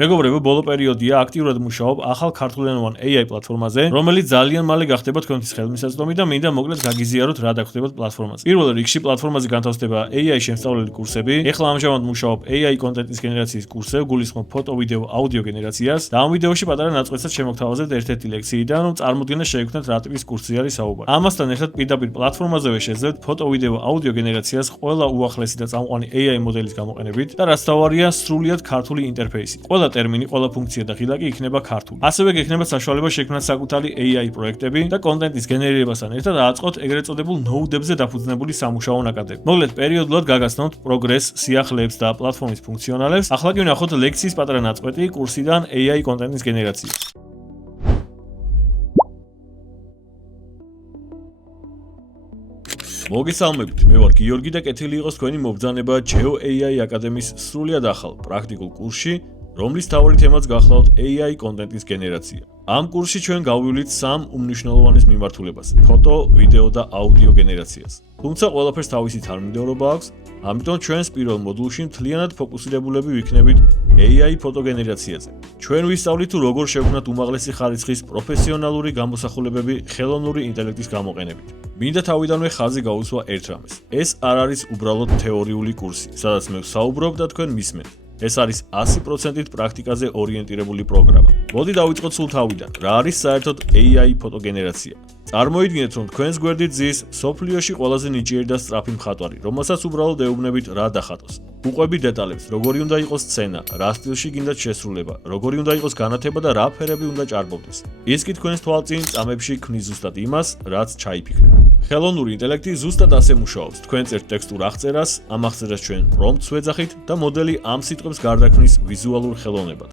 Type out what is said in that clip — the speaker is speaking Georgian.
მეგობრებო, ბოლო პერიოდია აქტიურად მუშაობ ახალ ქართულენოვან AI პლატფორმაზე, რომელიც ძალიან მალე გახდება თქვენთვის ხელმისაწვდომი და მინდა მოკლედ გაგიზიაროთ რა დაგხვდებათ პლატფორმაზე. პირველ რიგში პლატფორმაზე განთავსდება AI შემსწავლელი კურსები. ეხლა ამჟამად მუშაობ AI კონტენტის გენერაციის კურსზე, გულისხმობ ფოტო, ვიდეო, აუდიო გენერაციას და ამ ვიდეოში პატარა ნაწყვეტსაც შემოგთავაზებთ ერთ-ერთი ლექციიდან, რომ წარმოდგენა შეექმნათ რა ტიპის კურსი არის საუბარი. ამასთან ერთად პირდაპირ პლატფორმაზევე შეძლებთ ფოტო, ვიდეო, აუდიო გენერაციას ყველა უახლესი და წამყვანი AI მოდელის გამოყენებით და რაც თავარია, სრულიად ქართული ინტერფეისით. ყველა ტერმინი, ყველა ფუნქცია და ღილაკი იქნება ქართული. ასევე გექნება საშუალება შექმნათ საკუთარი AI პროექტები და კონტენტის გენერირებასთან ერთად აწყოთ ეგრეთ წოდებულ ნოუდებზე დაფუძნებული სამუშაო ნაკადები. მოკლედ, პერიოდულად გაგაცნობთ პროგრესს, სიახლეებს და პლატფორმის ფუნქციონალებს. ახლა კი ვნახოთ ლექციის პატარა ნაწყვეტი კურსიდან AI კონტენტის გენერაცია. მოგესალმებით, მე ვარ გიორგი და კეთილი იყოს თქვენი მობრძანება Geo AI აკადემიის სრულიად ახალ პრაქტიკულ კურსში, რომლის მთავარი თემაც გახლავთ AI კონტენტის გენერაცია. ამ კურსში ჩვენ გავივლით სამ უმნიშვნელოვანეს მიმართულებას: ფოტო, ვიდეო და აუდიო გენერაციას. თუმცა ყველაფერს თავისი თანმიმდევრობა აქვს, ამიტომ ჩვენს პირველ მოდულში მთლიანად ფოკუსირებულები ვიქნებით AI ფოტო გენერაციაზე. ჩვენ ვისწავლით თუ როგორ შევქმნათ უმაღლესი ხარისხის პროფესიონალური გამოსახულებები ხელოვნური ინტელექტის გამოყენებით. მინდა თავიდანვე ხაზი გაუსვა ერთ რამეს. ეს არ არის უბრალოდ თეორიული კურსი, სადაც მე ვსაუბრობ და თქვენ მისმენთ. ეს არის 100%-ით პრაქტიკაზე ორიენტირებული პროგრამა. მოდი დავიწყოთ სულ თავიდან. რა არის საერთოდ AI ფოტოგენერაცია? წარმოიდგინეთ, რომ თქვენს გვერდით ზის სოფლიოში ყველაზე ნიჭიერი და სწრაფი მხატვარი, რომელსაც უბრალოდ ეუბნებით რა დახატოს. უყვები დეტალებს, როგორი უნდა იყოს სცენა, რა სტილში გინდათ შესრულება, როგორი უნდა იყოს განათება და რა ფერები უნდა ჭარბობდეს. ის კი თქვენს თვალწინ წამებში ქმნის ზუსტად იმას, რაც ჩაიფიქრეთ. ხელოვნური ინტელექტი ზუსტად ასე მუშაობს. თქვენ წერთ ტექსტურ აღწერას, ამ აღწერას ჩვენ პრომპტს ვეძახით და მოდელი ამ სიტყვებს გარდაქმნის ვიზუალურ ხელოვნებად.